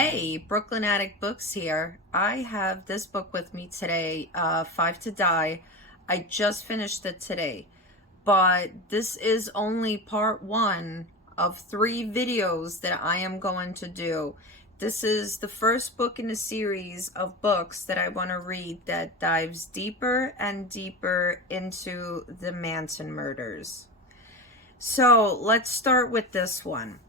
Hey, Brooklyn Attic Books here. I have this book with me today, Five to Die. I just finished it today, but this is only part one of 3 videos that I am going to do. This is the first book in a series of books that I want to read that dives deeper and deeper into the Manson murders. So let's start with this one.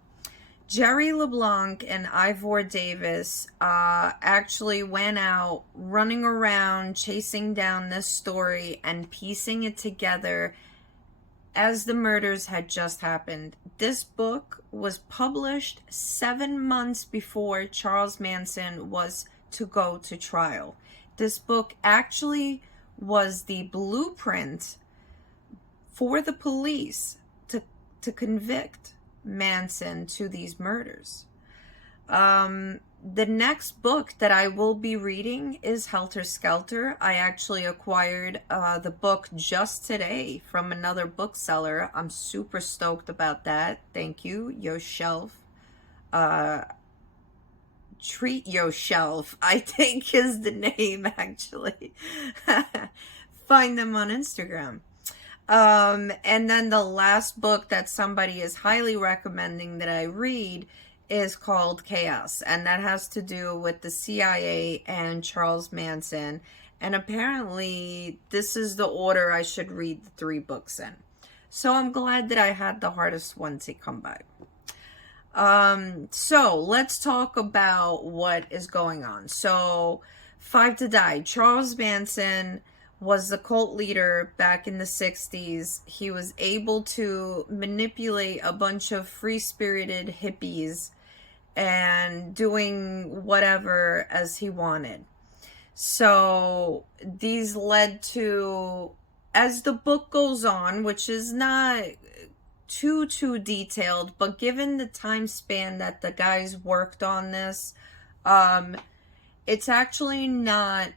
Jerry LeBlanc and Ivor Davis actually went out running around chasing down this story and piecing it together as the murders had just happened. This book was published 7 months before Charles Manson was to go to trial. This book actually was the blueprint for the police to convict Manson to these murders. The next book that I will be reading is Helter, Skelter. I actually acquired the book just today from another bookseller. I'm super stoked about that. Thank you. Your shelf. Treat Your Shelf, I think is the name, actually. Find them on Instagram. And then the last book that somebody is highly recommending that I read is called Chaos, and that has to do with the CIA and Charles Manson. And apparently this is the order I should read the 3 books in. So I'm glad that I had the hardest one to come by. So let's talk about what is going on. So Five to Die. Charles Manson was the cult leader back in the 60s. He was able to manipulate a bunch of free-spirited hippies and doing whatever as he wanted. So these led to, as the book goes on, which is not too detailed, but given the time span that the guys worked on this, it's actually not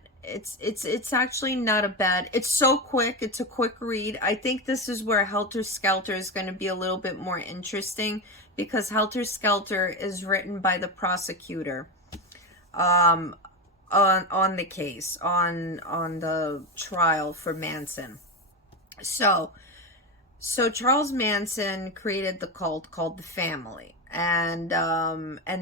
a bad, it's so quick, it's a quick read. I think this is where Helter Skelter is going to be a little bit more interesting, because Helter Skelter is written by the prosecutor on the case, on the trial for Manson. So Charles Manson created the cult called the Family, and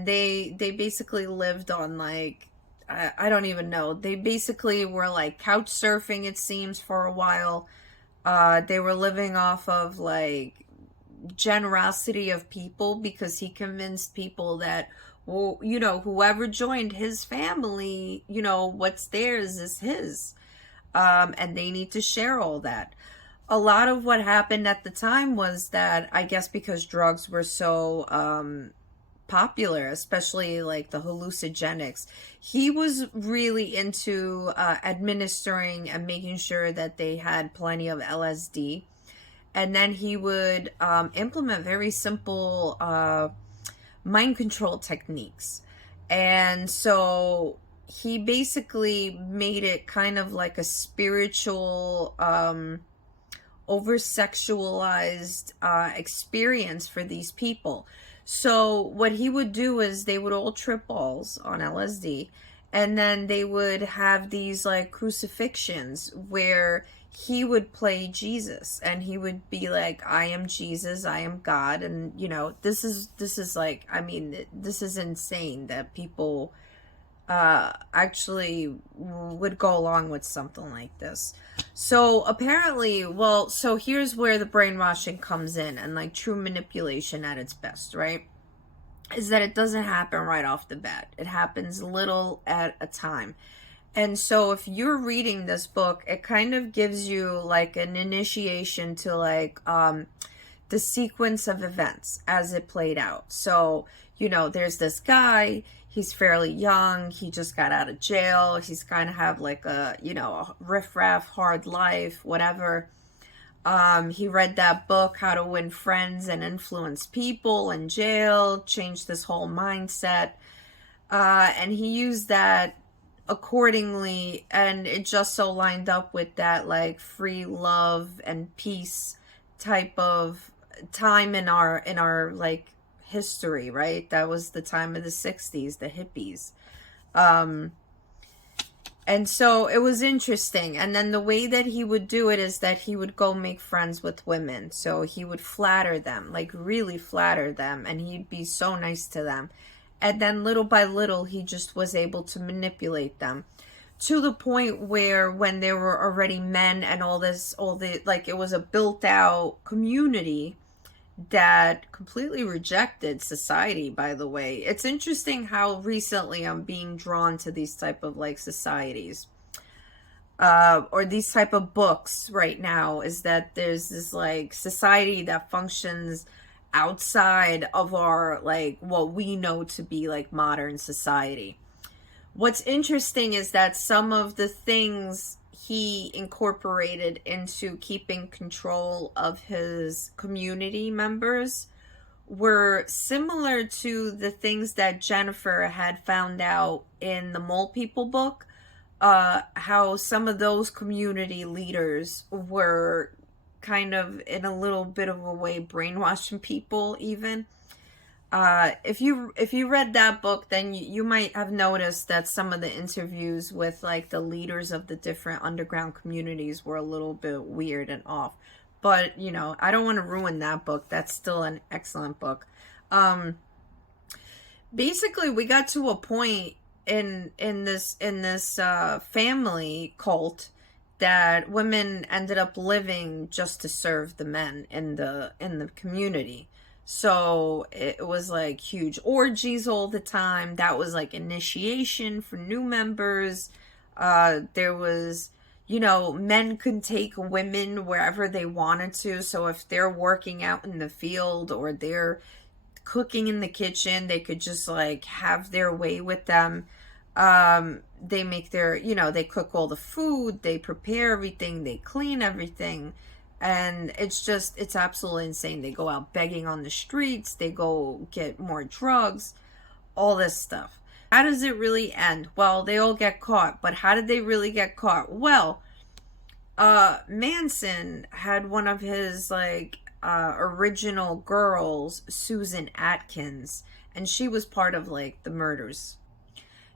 they basically lived on, like, I don't even know. They basically were like couch surfing, it seems, for a while. They were living off of like generosity of people, because he convinced people that, well, whoever joined his family, what's theirs is his. And they need to share all that. A lot of what happened at the time was that, I guess because drugs were so popular, especially like the hallucinogenics, he was really into administering and making sure that they had plenty of LSD, and then he would implement very simple mind control techniques. And so he basically made it kind of like a spiritual over sexualized experience for these people. So what he would do is they would all trip balls on LSD, and then they would have these like crucifixions where he would play Jesus, and he would be like, I am Jesus, I am God. And this is like, I mean, this is insane that people actually would go along with something like this. So apparently, so here's where the brainwashing comes in, and like true manipulation at its best, right? Is that it doesn't happen right off the bat. It happens little at a time. And so if you're reading this book, it kind of gives you like an initiation to like the sequence of events as it played out. So, there's this guy, he's fairly young, he just got out of jail, he's kind of have like a, a riffraff, hard life, whatever. He read that book, How to Win Friends and Influence People, in jail, changed this whole mindset, and he used that accordingly, and it just so lined up with that like free love and peace type of time in our like history, right? That was the time of the 60s, the hippies. Um, and so it was interesting. And then the way that he would do it is that he would go make friends with women. So he would flatter them, like really flatter them, and he'd be so nice to them. And then little by little, he just was able to manipulate them to the point where when there were already men and all the, like, it was a built out community that completely rejected society, by the way. It's interesting how recently I'm being drawn to these type of like societies, or these type of books right now, is that there's this like society that functions outside of our, like, what we know to be like modern society. What's interesting is that some of the things he incorporated into keeping control of his community members were similar to the things that Jennifer had found out in the Mole People book. How some of those community leaders were kind of, in a little bit of a way, brainwashing people even. If you read that book, then you might have noticed that some of the interviews with like the leaders of the different underground communities were a little bit weird and off. But I don't want to ruin that book. That's still an excellent book. Basically, we got to a point in this family cult that women ended up living just to serve the men in the community. So it was like huge orgies all the time. That was like initiation for new members. There was, men could take women wherever they wanted to. So if they're working out in the field or they're cooking in the kitchen, they could just like have their way with them. They make their, they cook all the food, they prepare everything, they clean everything. And it's absolutely insane. They go out begging on the streets. They go get more drugs, all this stuff. How does it really end? Well, they all get caught. But how did they really get caught? Well, Manson had one of his, like, original girls, Susan Atkins. And she was part of, like, the murders.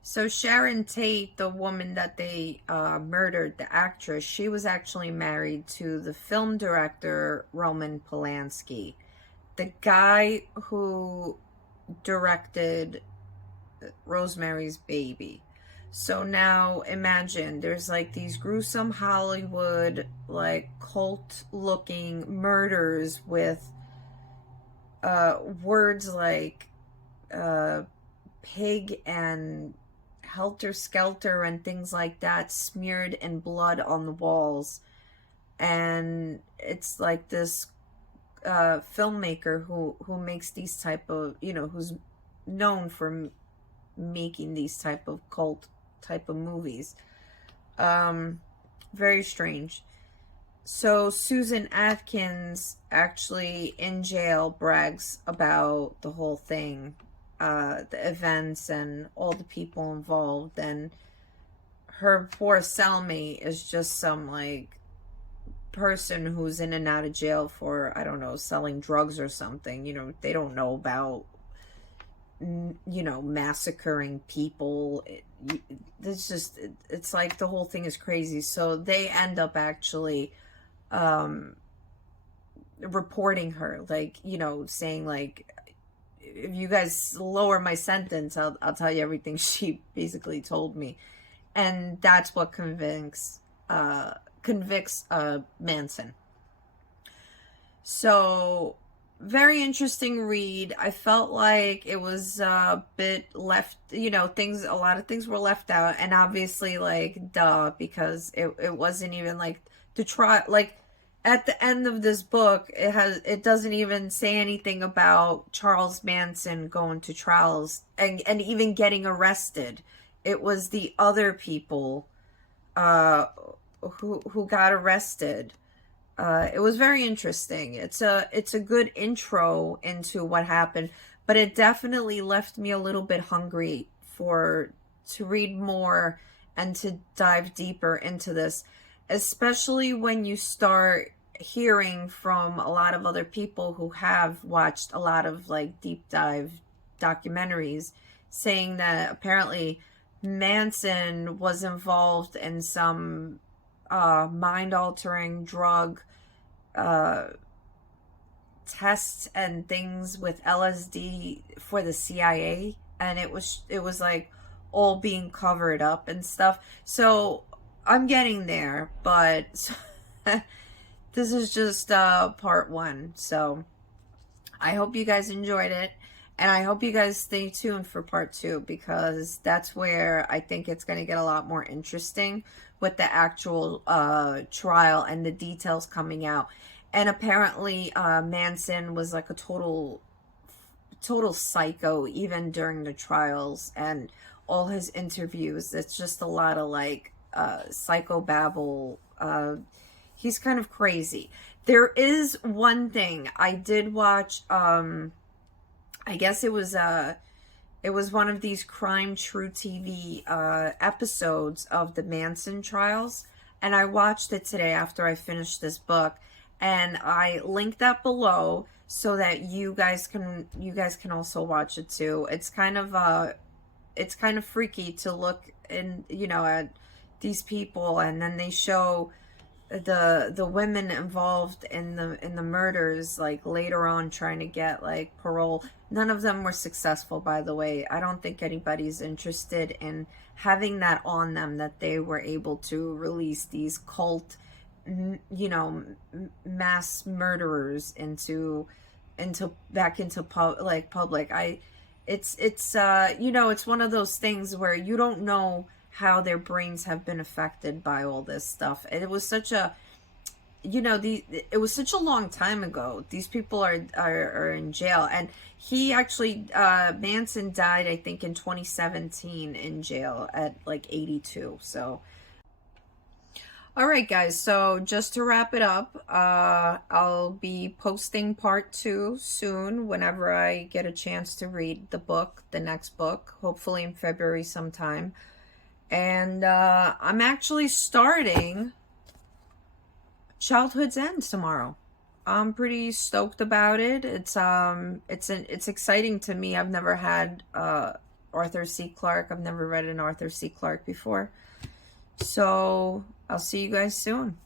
So Sharon Tate, the woman that they murdered, the actress, she was actually married to the film director Roman Polanski, the guy who directed Rosemary's Baby. So now imagine there's like these gruesome Hollywood, like, cult looking murders with words like pig and Helter, Skelter, and things like that smeared in blood on the walls. And it's like this filmmaker who makes these type of, who's known for making these type of cult type of movies. Very strange. So Susan Atkins actually in jail brags about the whole thing, the events and all the people involved, and her poor cellmate is just some like person who's in and out of jail for, I don't know, selling drugs or something. They don't know about massacring people. It's like the whole thing is crazy. So they end up actually reporting her, like, saying like, if you guys lower my sentence, I'll tell you everything she basically told me. And that's what convicts Manson. So very interesting read. I felt like it was a bit left, a lot of things were left out, and obviously, like, duh, because it wasn't even like the trial. Like, at the end of this book, it doesn't even say anything about Charles Manson going to trials and even getting arrested. It was the other people who got arrested. It was very interesting. It's a good intro into what happened, but it definitely left me a little bit hungry to read more and to dive deeper into this, especially when you start hearing from a lot of other people who have watched a lot of like deep dive documentaries, saying that apparently Manson was involved in some mind altering drug uh, tests and things with LSD for the CIA, and it was like all being covered up and stuff. So I'm getting there, but this is just part one. So I hope you guys enjoyed it. And I hope you guys stay tuned for part two, because that's where I think it's going to get a lot more interesting with the actual trial and the details coming out. And apparently Manson was like a total psycho even during the trials and all his interviews. It's just a lot of like psychobabble. He's kind of crazy. There is one thing I did watch. I guess it was one of these Crime True TV episodes of the Manson trials, and I watched it today after I finished this book, and I linked that below so that you guys can also watch it too. It's kind of freaky to look in, at these people, and then they show the women involved in the murders, like later on, trying to get like parole. None of them were successful, by the way. I don't think anybody's interested in having that on them, that they were able to release these cult, mass murderers into back into public. It's one of those things where you don't know how their brains have been affected by all this stuff. And it was such a, it was such a long time ago. These people are in jail, and he actually, Manson died, I think, in 2017 in jail at like 82. So, all right, guys. So just to wrap it up, I'll be posting part two soon whenever I get a chance to read the next book, hopefully in February sometime. And I'm actually starting Childhood's End tomorrow. I'm pretty stoked about it. It's exciting to me. I've never had Arthur C. Clarke. I've never read an Arthur C. Clarke before. So I'll see you guys soon.